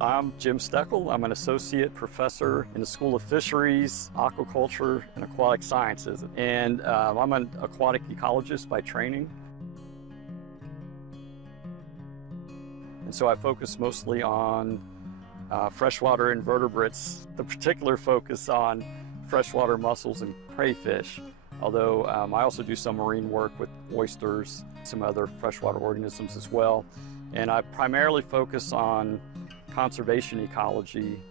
I'm Jim Stoeckel. I'm an associate professor in the School of Fisheries, Aquaculture, and Aquatic Sciences. And I'm an aquatic ecologist by training. And so I focus mostly on freshwater invertebrates, the particular focus on freshwater mussels and crayfish. Although I also do some marine work with oysters, some other freshwater organisms as well. And I primarily focus on conservation ecology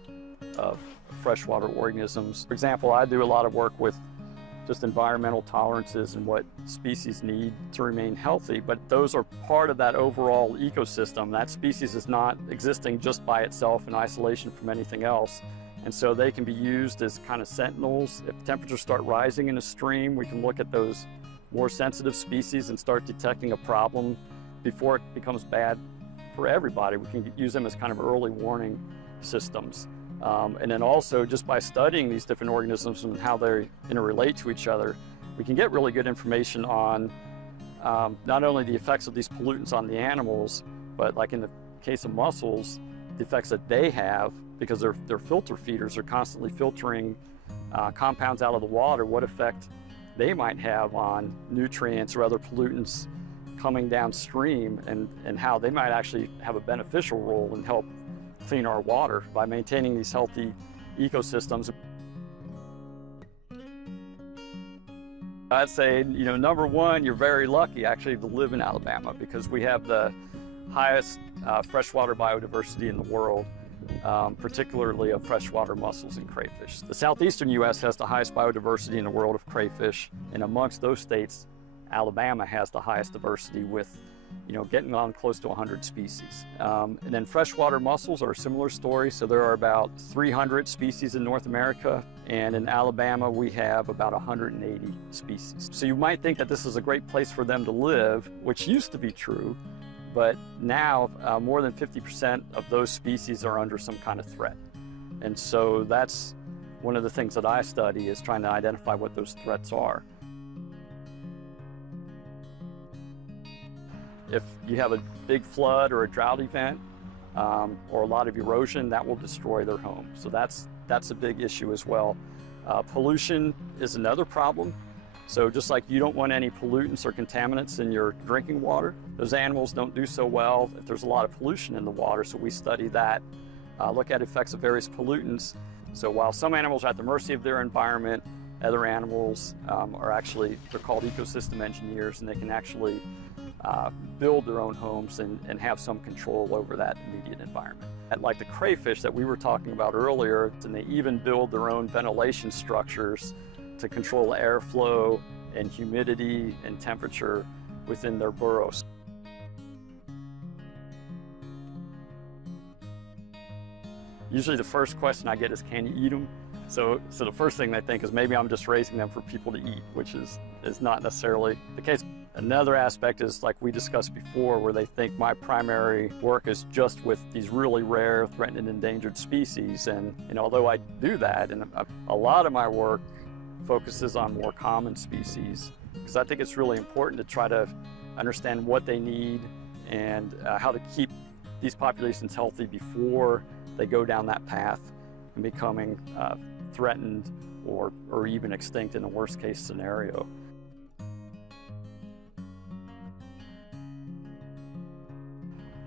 of freshwater organisms. For example, I do a lot of work with just environmental tolerances and what species need to remain healthy, but those are part of that overall ecosystem. That species is not existing just by itself in isolation from anything else. And so they can be used as kind of sentinels. If temperatures start rising in a stream, we can look at those more sensitive species and start detecting a problem before it becomes bad for everybody. We can use them as kind of early warning systems. And then also, just by studying these different organisms and how they interrelate to each other, we can get really good information on not only the effects of these pollutants on the animals, but like in the case of mussels, the effects that they have, because they're filter feeders, are constantly filtering compounds out of the water, what effect they might have on nutrients or other pollutants coming downstream, and how they might actually have a beneficial role and help clean our water by maintaining these healthy ecosystems. I'd say, number one, you're very lucky actually to live in Alabama, because we have the highest freshwater biodiversity in the world, particularly of freshwater mussels and crayfish. The southeastern U.S. has the highest biodiversity in the world of crayfish, and amongst those states, Alabama has the highest diversity with, getting on close to 100 species. And then freshwater mussels are a similar story. So there are about 300 species in North America, and in Alabama we have about 180 species. So you might think that this is a great place for them to live, which used to be true, but now more than 50% of those species are under some kind of threat. And so that's one of the things that I study, is trying to identify what those threats are. If you have a big flood or a drought event or a lot of erosion, that will destroy their home. So that's a big issue as well. Pollution is another problem. So just like you don't want any pollutants or contaminants in your drinking water, those animals don't do so well if there's a lot of pollution in the water. So we study that, look at effects of various pollutants. So while some animals are at the mercy of their environment, other animals they're called ecosystem engineers, and they can actually build their own homes and have some control over that immediate environment. And like the crayfish that we were talking about earlier, and they even build their own ventilation structures to control airflow and humidity and temperature within their burrows. Usually the first question I get is, can you eat them? So the first thing they think is maybe I'm just raising them for people to eat, which is not necessarily the case. Another aspect is, like we discussed before, where they think my primary work is just with these really rare, threatened and endangered species. And although I do that, and a lot of my work focuses on more common species, because I think it's really important to try to understand what they need and how to keep these populations healthy before they go down that path and becoming threatened or even extinct in the worst case scenario.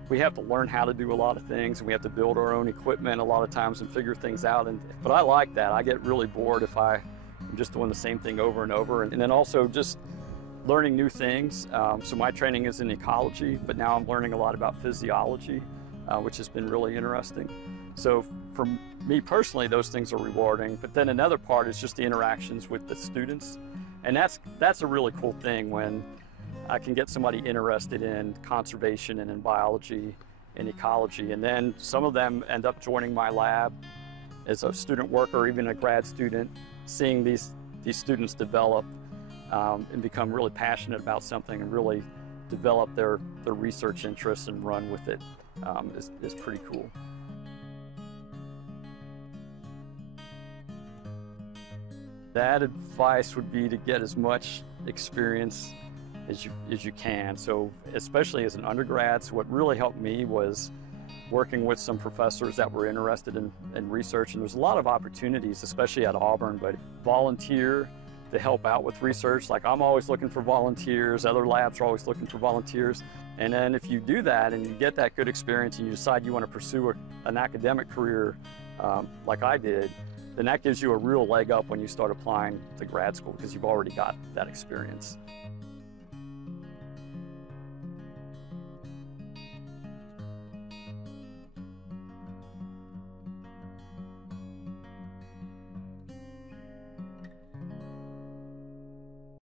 We have to learn how to do a lot of things, and we have to build our own equipment a lot of times and figure things out. But I like that. I get really bored if I'm just doing the same thing over and over. And then also just learning new things. So my training is in ecology, but now I'm learning a lot about physiology, which has been really interesting. So for me personally, those things are rewarding. But then another part is just the interactions with the students. And that's a really cool thing, when I can get somebody interested in conservation and in biology and ecology. And then some of them end up joining my lab as a student worker or even a grad student, seeing these students develop and become really passionate about something and really develop their research interests and run with it is pretty cool. That advice would be to get as much experience as you can. So especially as an undergrad, so what really helped me was working with some professors that were interested in research, and there's a lot of opportunities, especially at Auburn, but volunteer to help out with research. Like, I'm always looking for volunteers, other labs are always looking for volunteers. And then if you do that and you get that good experience and you decide you want to pursue an academic career like I did, then that gives you a real leg up when you start applying to grad school because you've already got that experience.